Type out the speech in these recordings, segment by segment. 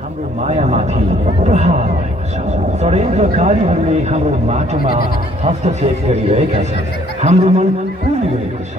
हाम्रो मायामाथि प्रहार भएको छ। षड्यन्त्रकारीहरूले हाम्रो माटोमा हस्तक्षेप गरिरहेका छन्। हाम्रो मन फुलिरहेको छ।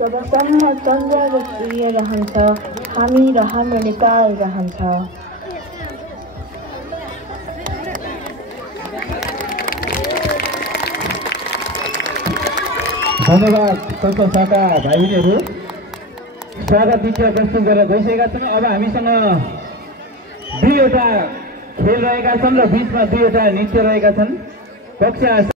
जबसम्म चन्द्र र सूर्य रहन्छ, हामी र हाम्रो नेपाल रहन्छ। धन्यवाद संस्थाका भाइ-बहिनीहरू। स्वागत नृत्य प्रस्तुत गरेर गइसकेका छन्। अब हामीसँग दुईवटा खेल रहेका छन् र बीचमा दुईवटा नृत्य रहेका छन्। कक्षा